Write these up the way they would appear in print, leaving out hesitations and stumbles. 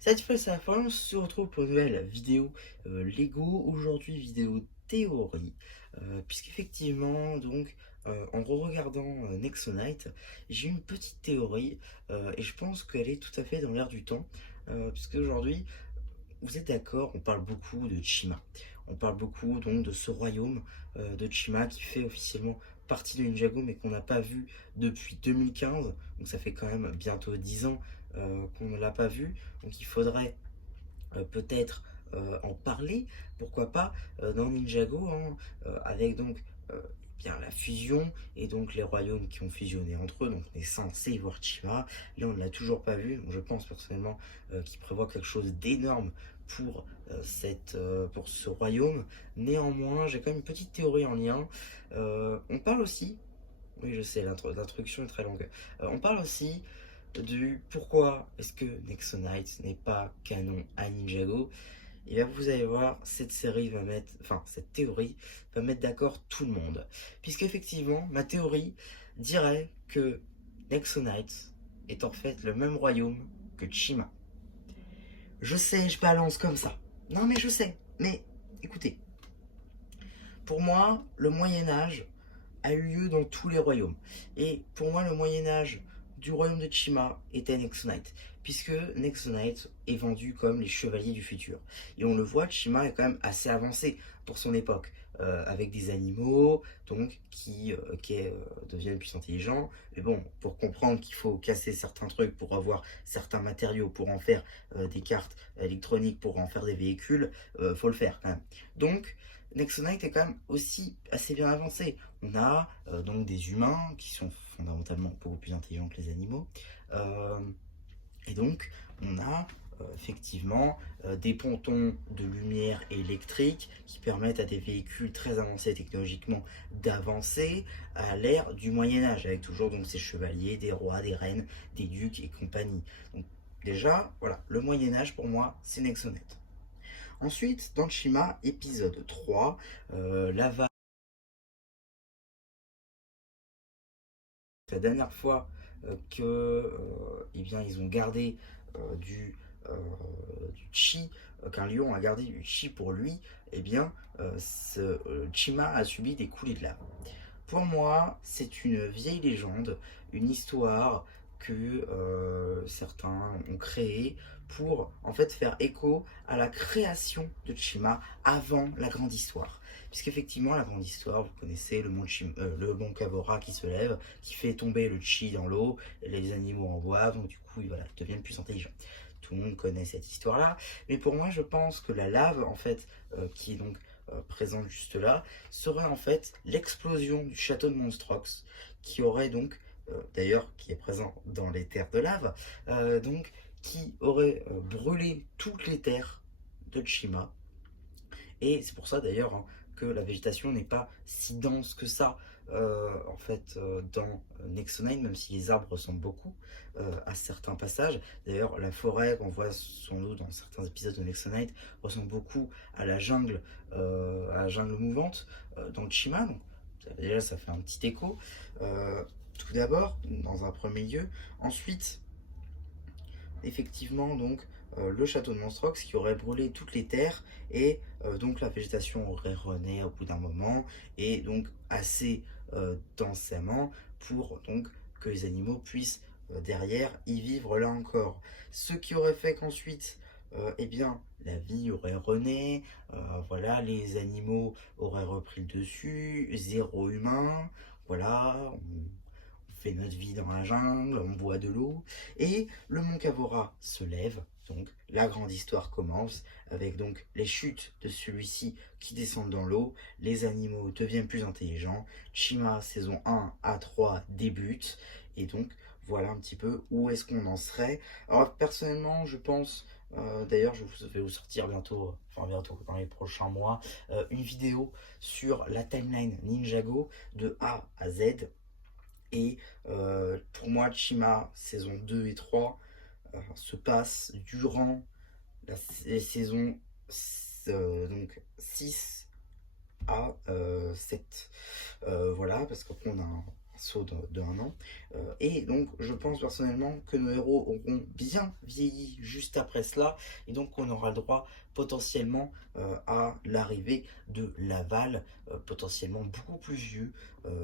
Cette fois, ça on se retrouve pour une nouvelle vidéo Lego. Aujourd'hui, vidéo théorie. Puisqu'effectivement, donc, en re-regardant Nexonite, j'ai une petite théorie et je pense qu'elle est tout à fait dans l'air du temps. Puisque aujourd'hui, vous êtes d'accord, on parle beaucoup de Chima. On parle beaucoup donc de ce royaume de Chima qui fait officiellement partie de Ninjago mais qu'on n'a pas vu depuis 2015. Donc ça fait quand même bientôt 10 ans qu'on ne l'a pas vu. Donc il faudrait peut-être en parler, pourquoi pas, dans Ninjago, hein, avec donc euh, bien la fusion et donc les royaumes qui ont fusionné entre eux. Donc on est censé voir Chima. Là, on ne l'a toujours pas vu. Donc je pense personnellement qu'il prévoit quelque chose d'énorme pour, pour ce royaume. Néanmoins, j'ai quand même une petite théorie en lien. On parle aussi, oui je sais, l'introduction est très longue, on parle aussi du pourquoi est-ce que Nexonite n'est pas canon à Ninjago. Et là vous allez voir, cette série va mettre, enfin cette théorie va mettre d'accord tout le monde. Puisqu'effectivement, ma théorie dirait que Nexonite est en fait le même royaume que Chima. Je sais, je balance comme ça. Non mais je sais, mais écoutez, pour moi, le Moyen Âge a eu lieu dans tous les royaumes. Et pour moi, le Moyen-Âge du royaume de Chima était Nexonite, puisque Nexonite est vendu comme les chevaliers du futur. Et on le voit, Chima est quand même assez avancé pour son époque, avec des animaux donc qui deviennent plus intelligents. Mais bon, pour comprendre qu'il faut casser certains trucs pour avoir certains matériaux, pour en faire des cartes électroniques, pour en faire des véhicules, faut le faire quand même. Donc, Nexonite est quand même aussi assez bien avancé. On a donc des humains qui sont fondamentalement beaucoup plus intelligents que les animaux. Euh, et donc, on a effectivement des pontons de lumière électrique qui permettent à des véhicules très avancés technologiquement d'avancer à l'ère du Moyen-Âge, avec toujours donc ces chevaliers, des rois, des reines, des ducs et compagnie. Donc, déjà, voilà, le Moyen-Âge pour moi, c'est Nexonite. Ensuite, dans Shima, épisode 3, Lava. La dernière fois que eh bien, ils ont gardé du du chi, qu'un lion a gardé du chi pour lui, eh bien, Chima a subi des coulées de lave. Pour moi, c'est une vieille légende, une histoire que certains ont créée pour en fait faire écho à la création de Chima avant la grande histoire. Puisqu'effectivement, la grande histoire, vous connaissez le mont Kavora qui se lève, qui fait tomber le chi dans l'eau, les animaux en boivent, donc du coup, voilà, ils deviennent plus intelligents. Tout le monde connaît cette histoire-là. Mais pour moi, je pense que la lave, en fait, qui est donc présente juste là, serait en fait l'explosion du château de Monstrox, qui aurait donc, d'ailleurs, qui est présent dans les terres de lave, donc qui aurait brûlé toutes les terres de Chima. Et c'est pour ça d'ailleurs hein, que la végétation n'est pas si dense que ça en fait dans Nexonine, même si les arbres ressemblent beaucoup à certains passages. D'ailleurs, la forêt qu'on voit sans doute dans certains épisodes de Nexonite ressemble beaucoup à la jungle mouvante dans le Chima. Donc, déjà, ça fait un petit écho. Tout d'abord, dans un premier lieu. Ensuite, effectivement donc le château de Monstrox qui aurait brûlé toutes les terres et donc la végétation aurait rené au bout d'un moment et donc assez densément pour donc que les animaux puissent derrière y vivre là encore. Ce qui aurait fait qu'ensuite eh bien la vie aurait rené, voilà, les animaux auraient repris le dessus, zéro humain, voilà, on fait notre vie dans la jungle, on boit de l'eau, et le mont Kavora se lève, donc la grande histoire commence, avec donc les chutes de celui-ci qui descendent dans l'eau, les animaux deviennent plus intelligents, Chima saison 1 à 3 débute, et donc voilà un petit peu où est-ce qu'on en serait. Alors personnellement je pense, d'ailleurs je vais vous sortir bientôt, enfin bientôt dans les prochains mois, une vidéo sur la timeline Ninjago de A à Z, et pour moi, Chima, saison 2 et 3 se passe durant les saisons donc 6 à 7. Voilà, parce qu'après on a saut d'un an. Et donc je pense personnellement que nos héros auront bien vieilli juste après cela, et donc on aura le droit potentiellement à l'arrivée de Laval, potentiellement beaucoup plus vieux,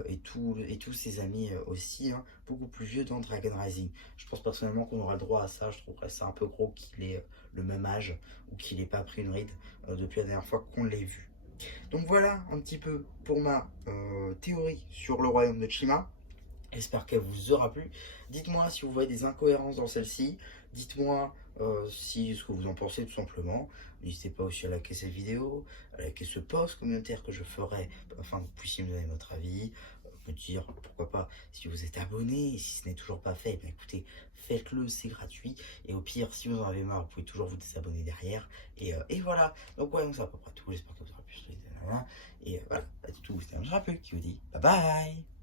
et tous ses amis aussi, hein, beaucoup plus vieux dans Dragon Rising. Je pense personnellement qu'on aura le droit à ça. Je trouverais ça un peu gros qu'il ait le même âge, ou qu'il n'ait pas pris une ride depuis la dernière fois qu'on l'ait vu. Donc voilà un petit peu pour ma théorie sur le royaume de Chima. J'espère qu'elle vous aura plu. Dites-moi si vous voyez des incohérences dans celle-ci. Dites-moi si ce que vous en pensez tout simplement. N'hésitez pas aussi à liker cette vidéo, à liker ce post communautaire que je ferai, afin que vous puissiez me donner votre avis, me dire pourquoi pas si vous êtes abonné, et si ce n'est toujours pas fait, écoutez, faites-le, c'est gratuit. Et au pire, si vous en avez marre, vous pouvez toujours vous désabonner derrière. Et voilà, donc ouais, donc c'est à peu près tout. J'espère que vous aurez pu se. Et voilà, c'est tout. C'était un rappel qui vous dit bye bye.